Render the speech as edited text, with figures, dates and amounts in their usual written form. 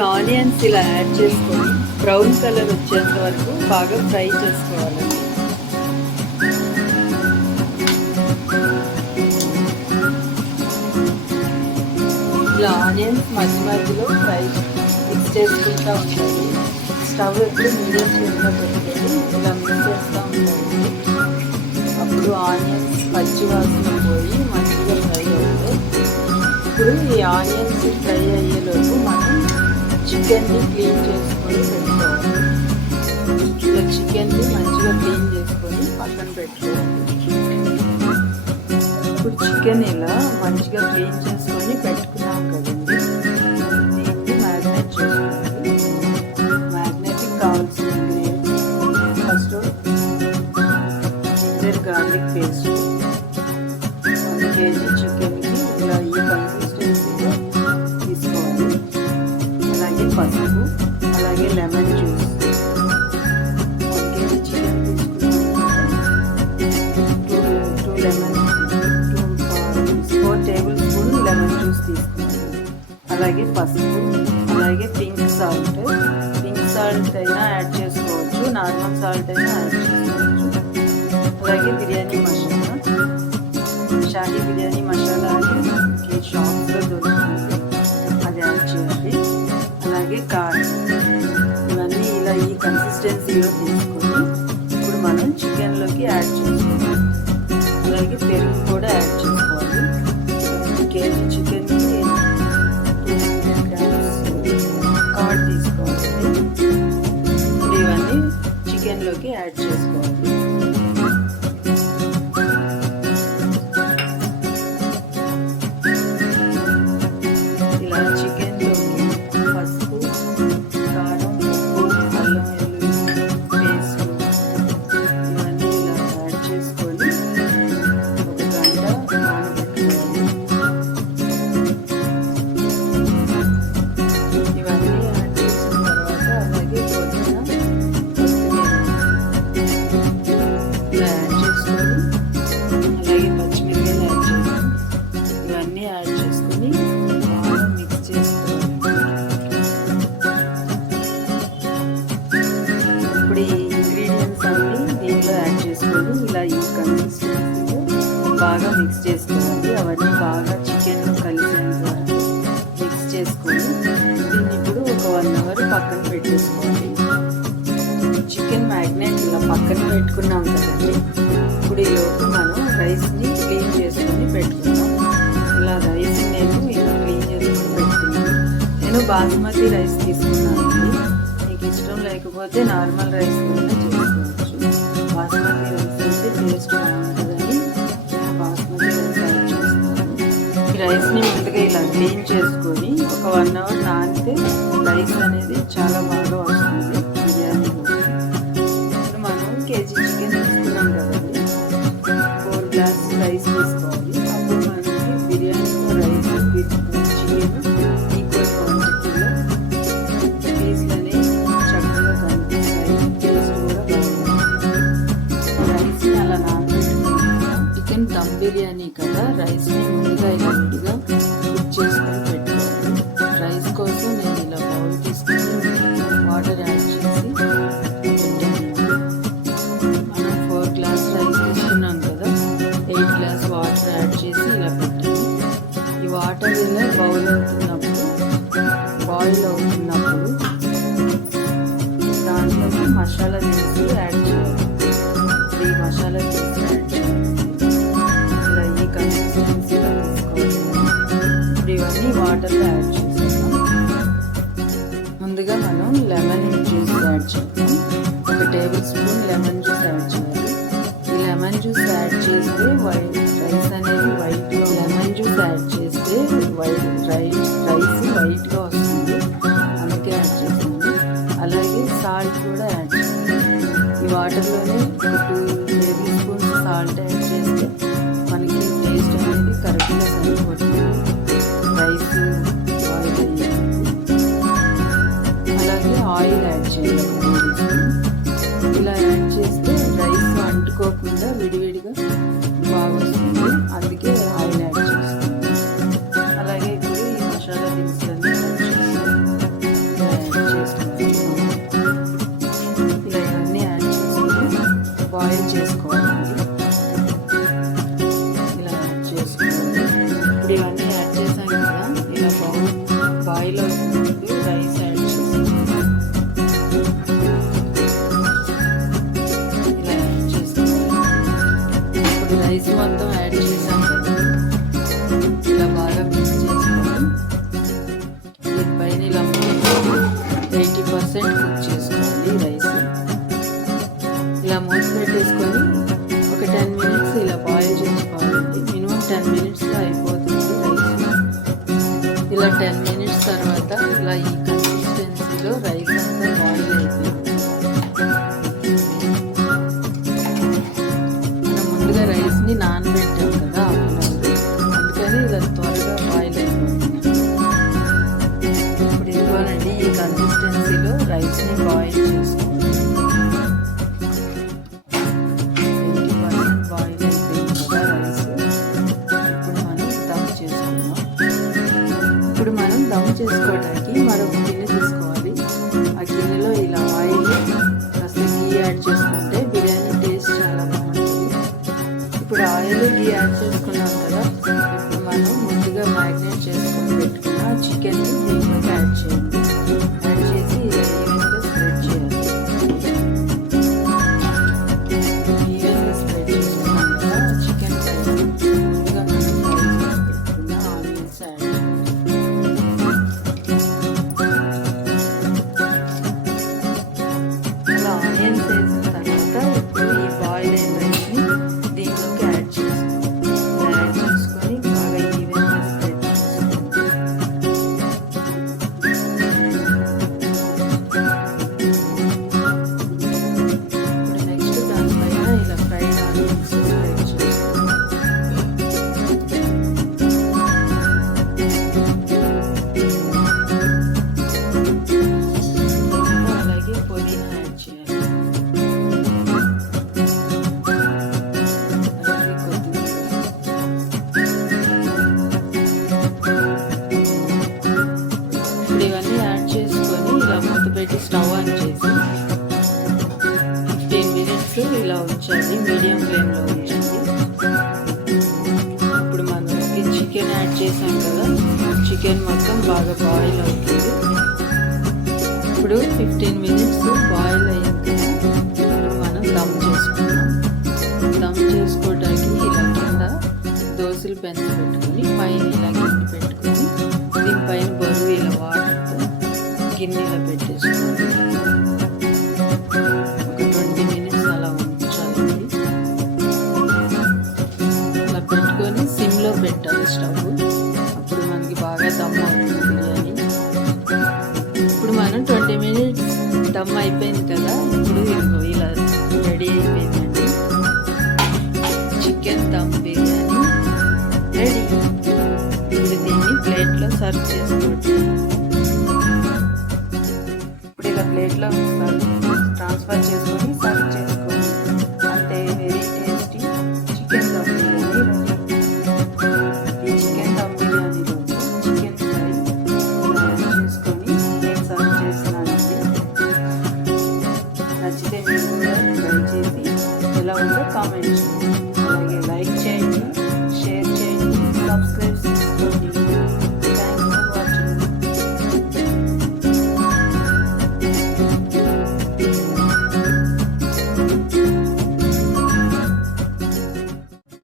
ఇప్పుడు ఆనియన్స్ ఇలా యాడ్ చేసుకొని బ్రౌన్ కలర్ వచ్చేంత వరకు బాగా ఫ్రై చేసుకోవాలండి. ఇలా ఆనియన్స్ మధ్య మధ్యలో ఫ్రై మిక్స్ చేసుకుంటూ ఉండాలి. స్టవ్ ఎప్పుడు మీడియం ఫ్లేమ్లో పెట్టుకొని ఇలా మిక్స్ చేస్తూ ఉండాలి. అప్పుడు ఆనియన్స్ పచ్చి వాసన పోయి మంచిగా ఫ్రై అవుతాయి. ఇప్పుడు ఈ ఆనియన్స్ ఫ్రై అయ్యేలోపు మనం చికెన్ని క్లీన్ చేసుకొని పెట్టుకోవాలి. ఇలా చికెన్ని మంచిగా క్లీన్ చేసుకొని పక్కన పెట్టుకోవాలి. ఇప్పుడు చికెన్ ఇలా మంచిగా క్లీన్ చేసుకొని పెట్టుకున్నాం కదండి, దీన్ని మ్యారినేట్ చేసుకోవాలి. మ్యారినేటింగ్ కావాల్సిన ingredients first ginger garlic paste 1 kg చికెన్కి ఇలా ఈ కన్సిస్టెన్సీలో తీసుకోవాలి. అలాగే పసుపు, అలాగే లెమన్ జ్యూస్ 1 kg చికెన్ తీసుకున్నాం. 2 lemon 4 table spoon lemon juice తీసుకోవాలి. అలాగే పసుపు, అలాగే పింక్ సాల్ట్ అయినా యాడ్ చేసుకోవచ్చు, నార్మల్ సాల్ట్ అయినా యాడ్ చేసుకోవచ్చు. అలాగే బిర్యానీ మసాలా, షాహీ బిర్యానీ మసాలా అని మనకి షాప్స్లో దొరుకుతుంది, అది యాడ్ చేయాలి. అలాగే కారం, ఇవన్నీ ఇలా ఈ కన్సిస్టెన్సీలో తీసుకొని ఇప్పుడు మనం చికెన్లోకి యాడ్ చేసుకోవాలి. అలాగే పెరుగు కూడా యాడ్ చేసుకోవాలి. 1 kg చికెన్కి 200 grams కర్డ్ తీసుకోవాలి. ఇప్పుడు ఇవన్నీ చికెన్లోకి యాడ్ చేసుకోవాలి. ఇలా చికెన్లోకి పసుపు, కారం, ఉప్పు, అల్లం వెల్లుల్లి పేస్ట్ ఇవన్నీ ఇలా యాడ్ చేసుకొని 1 గంట నానబెట్టుకోవాలి. ఇవన్నీ యాడ్ చేసిన తర్వాత అలాగే కొత్తిమీర ఇలా యాడ్ చేసుకొని, అలాగే పచ్చిమిరపకాయలు యాడ్ చేసుకొని ఇవన్నీ యాడ్ చేసుకొని బాగా మిక్స్ చేసుకోవాలి. ఇప్పుడు ఈ ఇంగ్రీడియంట్స్ అన్నీ దీనిలో యాడ్ చేసుకొని ఇలా ఈ కన్సిస్టెన్సీలో బాగా మిక్స్ చేసుకోవాలి. అవన్నీ బాగా చికెన్లో కలిసేంత వరకు మిక్స్ చేసుకొని దీన్ని ఇప్పుడు ఒక 1 అవర్ పక్కన పెట్టేసుకోవాలి. చికెన్ మ్యాగ్నేట్ ఇలా పక్కన పెట్టుకున్నాం కదండి, ఇప్పుడు ఈలోపు మనం రైస్ని క్లీన్ చేసుకొని పెట్టుకుందాం. ఇలా రైస్ నేను ఇలా క్లీన్ చేసుకొని పెట్టుకున్నాను. నేను బాస్మతి రైస్ తీసుకున్నానండి. మీకు ఇష్టం లేకపోతే నార్మల్ రైస్ కూడా చేసుకోవచ్చు. బాస్మతి రైస్ అయితే టేస్ట్ బాగుంటుందని నేను బాస్మతి రైస్ యాడ్ చేస్తున్నాను. ఈ రైస్ని ముందుగా ఇలా క్లీన్ చేసుకొని ఒక 1 అవర్ నానితే రైస్ అనేది చాలా బాగా వస్తుంది బిర్యానీలో. ఇప్పుడు మనం కేజీ చికెన్ తీసుకున్నాం కదండి, 4 గ్లాస్ రైస్ తీసుకోవాలి. అప్పుడు మనకి బిర్యానీలో రైస్ చికెన్ ఈక్వల్ క్వాంటిటీలో పీస్లు అనేవి చక్కగా కనిపిస్తాయి. టేస్ట్ కూడా బాగుంటుంది. రైస్ని అలా నానబెట్టుకుంటాం. చికెన్ దమ్ బిర్యానీ కదా, రైస్ని ముందుగా ఇలా విడిగా కుక్ చేసుకొని పెట్టుకోవాలి. రైస్ కోసం నేను ఇలా బౌల్ తీసుకొని వాటర్ యాడ్ చేసి పెట్టానండి. మనం 4 గ్లాస్ రైస్ తీసుకున్నాం కదా, 8 గ్లాస్ వాటర్ యాడ్ చేసి ఇలా పెట్టాను. ఈ వాటర్ ఇలా బాయిల్ అవుతున్నప్పుడు దాంట్లోకి మసాలా దినుసులు యాడ్ చేయాలి. ఈ మసాలా దినుసులు యాడ్ చేయాలి. ఇలా ఈ కన్సిస్టెన్సీలో తీసుకోవాలి. ఇప్పుడు ఇవన్నీ వాటర్లో యాడ్ చేసేద్దాం. ముందుగా మనం లెమన్ జ్యూస్ యాడ్ చేద్దాం. 1 table spoon lemon juice add చేయాలి. ఈ లెమన్ జ్యూస్ యాడ్ చేస్తే రైస్ అనేది వైట్గా, లెమన్ జ్యూస్ యాడ్ చేస్తే రైస్ వైట్గా వస్తుంది, అందుకే యాడ్ చేస్తాను. అలాగే సాల్ట్ కూడా యాడ్ చేస్తాను. ఈ వాటర్లోనే 2 టేబుల్ స్పూన్స్ సాల్ట్ యాడ్ చేస్తే మనకి టేస్ట్ అనేది కరెక్ట్గా సరిపోతుంది. రైస్ బాయిల్ అయ్యేది. అలాగే ఆయిల్ చేసుకోవడానికి మరొక గిన్నె తీసుకోవాలి. ఆ గిన్నెలో ఇలా ఆయిల్ కాస్త గీ యాడ్ చేసుకుంటే బిర్యానీ టేస్ట్ చాలా బాగుంటుంది. ఇప్పుడు ఆయిల్ గీ యాడ్ చేసుకున్నాం కదా, ఇప్పుడు మనం ముందుగా మ్యారినేట్ చేసుకొని పెట్టుకున్న చికెన్ని దీంట్లోకి యాడ్ చేయండి. యాడ్ చేసి ఇలా ఈవెన్గా స్ప్రెడ్ చేయాలి. ఈవెన్గా స్ప్రెడ్ చేసుకున్నాం కదా, చికెన్ పైన ముందుగా మనం ఫ్రై చేసి పెట్టుకున్న ఆనియన్స్ యాడ్ అలా ఆనియన్స్ వేసిన తర్వాత ఇప్పుడు ఈ బాయిల్ అయిన రైస్ని దీంట్లోకి యాడ్ చేసుకొని బాగా ఈవెన్గా స్ప్రెడ్ చేసుకోండి. ఇప్పుడు నెక్స్ట్ దానిపైన ఇలా ఫ్రైడ్ ఆనియన్స్ స్ప్రెడ్ చేసుకోండి. అలాగే పుదీనా యాడ్ చేయాలి. అలాగే కొత్తిమీర. ఇప్పుడు ఇవన్నీ యాడ్ చేసుకొని ఇలా మూత పెట్టి స్టవ్ ఆన్ చేసి 15 మినిట్స్ ఇలా ఉంచాలి. మీడియం ఫ్లేమ్లో ఉంచండి. ఇప్పుడు మనకి చికెన్ యాడ్ చేసాం కదా, చికెన్ మొత్తం బాగా బాయిల్ అవుతుంది. ఇప్పుడు 15 మినిట్స్ బాయిల్ అయ్యింది కదా, ఇప్పుడు మనం దమ్ చేసుకుందాం. దమ్ చేసుకోవడానికి ఇలా కింద దోశలు పెంచ పెట్టుకొని పైన ఇలా గిన్నె పెట్టుకొని దీనిపైన బరువు ఇలా వాటర్తో గిన్నెలో పెట్టేసుకోండి. ఒక 20 మినిట్స్ అలా ఉంచాలండి. అలా పెట్టుకొని సిమ్లో పెట్టాలి స్టవ్. అప్పుడు మనకి బాగా దమ్ అవుతుంది బిర్యానీ. ఇప్పుడు మనం 20 మినిట్స్ దమ్ అయిపోయింది కదా,